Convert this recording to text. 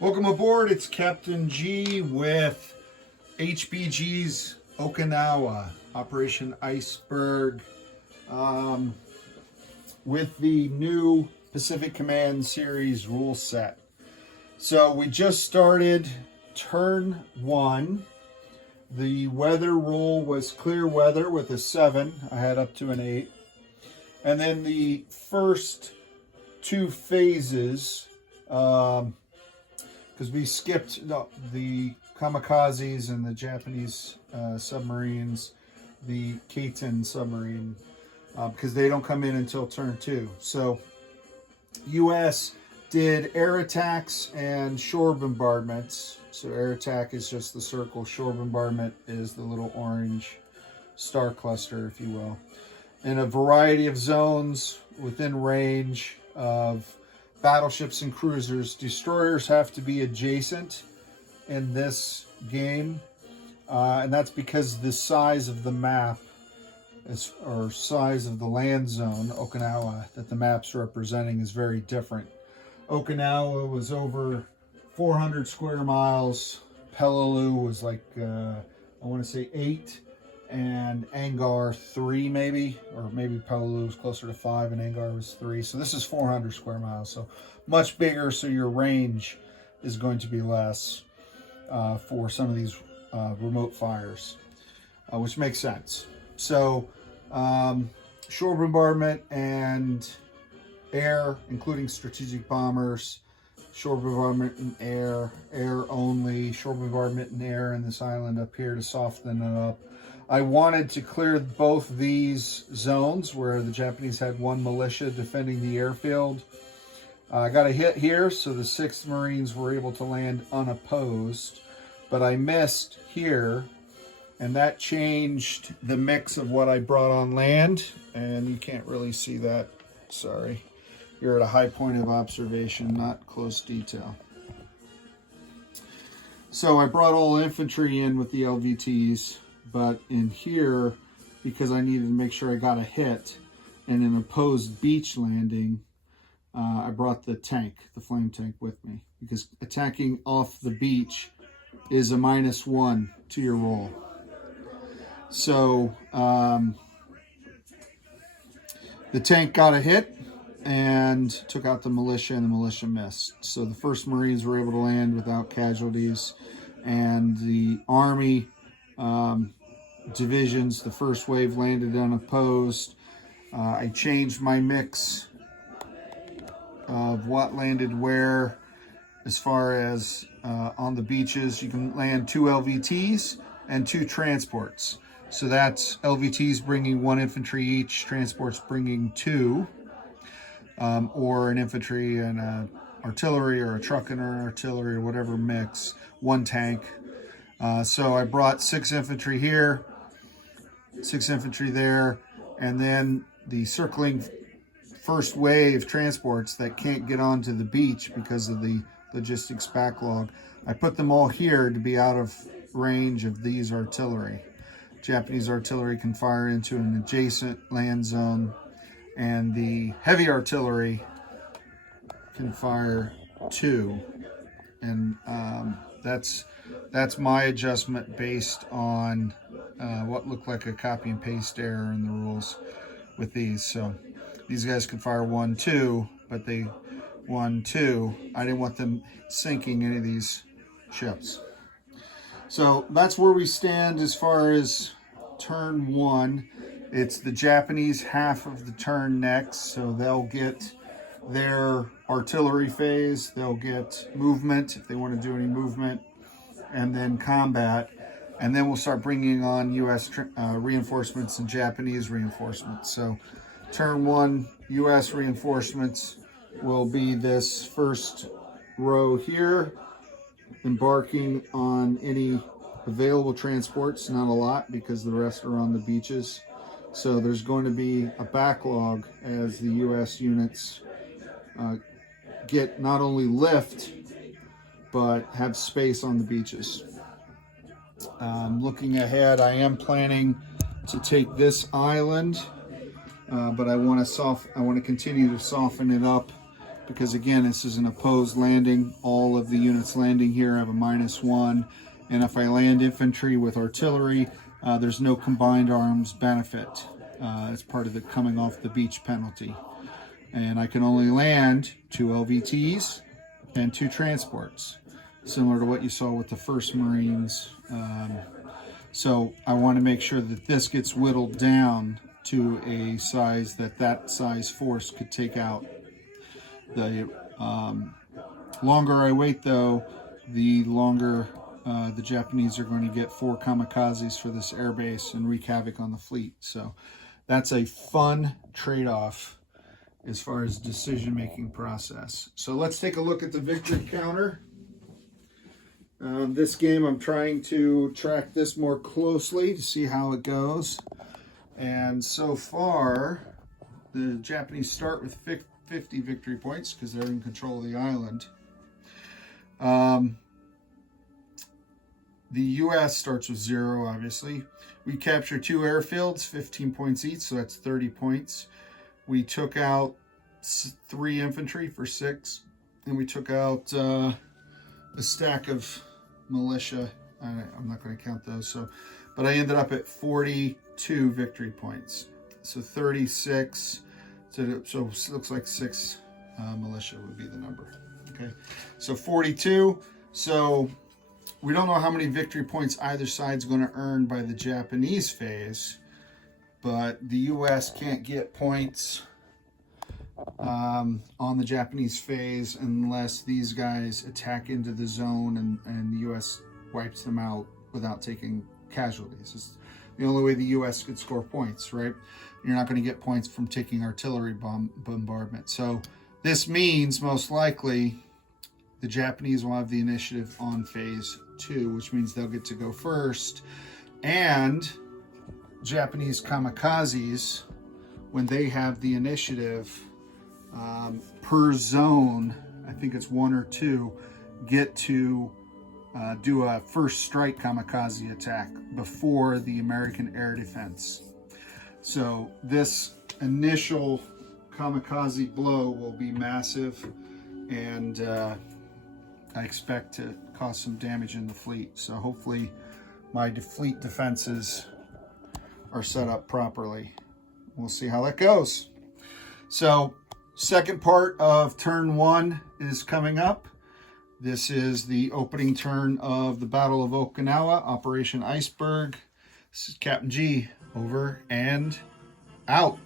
Welcome aboard. It's Captain G with HBG's Okinawa, Operation Iceberg, with the new Pacific Command Series rule set. So we just started turn 1. The weather rule was clear weather with a 7. I had up to an 8. And then the first 2 phases, because we skipped the kamikazes and the Japanese submarines, the Kaiten submarine, because they don't come in until turn 2. So U.S. did air attacks and shore bombardments. So air attack is just the circle, shore bombardment is the little orange star cluster, if you will, in a variety of zones within range of battleships and cruisers. Destroyers have to be adjacent in this game, and that's because the size of the map or size of the land zone, Okinawa, that the map's representing is very different. Okinawa was over 400 square miles. Peleliu was like, I want to say 8, and Angar 3 maybe, or maybe Peleliu was closer to 5 and Angar was 3. So this is 400 square miles, so much bigger, so your range is going to be less for some of these remote fires, which makes sense. So shore bombardment and air, including strategic bombers, shore bombardment in air, air only, shore bombardment in air in this island up here to soften it up. I wanted to clear both these zones where the Japanese had 1 militia defending the airfield. I got a hit here, so the 6th Marines were able to land unopposed, but I missed here, and that changed the mix of what I brought on land, and you can't really see that, sorry. You're at a high point of observation, not close detail. So I brought all infantry in with the LVTs, but in here, because I needed to make sure I got a hit and an opposed beach landing, I brought the tank, the flame tank, with me, because attacking off the beach is a -1 to your roll. So the tank got a hit and took out the militia, and the militia missed. So the 1st Marines were able to land without casualties, and the Army divisions, the first wave, landed unopposed. I changed my mix of what landed where as far as on the beaches. You can land 2 LVTs and 2 transports. So that's LVTs bringing 1 infantry each, transports bringing 2, or an infantry and a artillery, or a truck and an artillery, or whatever mix, 1 tank. So I brought 6 infantry here, 6 infantry there, and then the circling first wave transports that can't get onto the beach because of the logistics backlog. I put them all here to be out of range of these artillery. Japanese artillery can fire into an adjacent land zone, and the heavy artillery can fire 2. And that's my adjustment based on what looked like a copy and paste error in the rules with these. So these guys could fire 1, 2, but they 1, 2. I didn't want them sinking any of these ships. So that's where we stand as far as turn 1. It's the Japanese half of the turn next, so they'll get their artillery phase, they'll get movement if they want to do any movement, and then combat, and then we'll start bringing on U.S. reinforcements and Japanese reinforcements. So turn 1, U.S. reinforcements will be this first row here, embarking on any available transports, not a lot because the rest are on the beaches. So there's going to be a backlog as the U.S. units get not only lift, but have space on the beaches. Looking ahead, I am planning to take this island, but I want to continue to soften it up because again, this is an opposed landing. All of the units landing here have a -1, and if I land infantry with artillery, there's no combined arms benefit. It's part of the coming off the beach penalty. And I can only land 2 LVTs and 2 transports, similar to what you saw with the 1st Marines. So I want to make sure that this gets whittled down to a size that size force could take out. The longer I wait, though, the longer the Japanese are going to get 4 kamikazes for this airbase and wreak havoc on the fleet. So that's a fun trade-off as far as decision-making process. So let's take a look at the victory counter. This game, I'm trying to track this more closely to see how it goes. And so far, the Japanese start with 50 victory points because they're in control of the island. The U.S. starts with 0, obviously. We capture 2 airfields, 15 points each, so that's 30 points. We took out 3 infantry for 6, and we took out a stack of militia. I'm not going to count those, but I ended up at 42 victory points. So 36, so it looks like 6 militia would be the number. Okay, so 42. So we don't know how many victory points either side's going to earn by the Japanese phase, but the U.S. can't get points on the Japanese phase unless these guys attack into the zone and the U.S. wipes them out without taking casualties. It's the only way the U.S. could score points, right? You're not going to get points from taking artillery bombardment. So this means most likely the Japanese will have the initiative on phase 2, which means they'll get to go first. And Japanese kamikazes, when they have the initiative, per zone, I think it's 1 or 2, get to do a first strike kamikaze attack before the American air defense. So this initial kamikaze blow will be massive, and I expect to cause some damage in the fleet. So hopefully my fleet defenses are set up properly. We'll see how that goes. So second part of turn 1 is coming up. This is the opening turn of the Battle of Okinawa, Operation Iceberg. This is Captain G, over and out.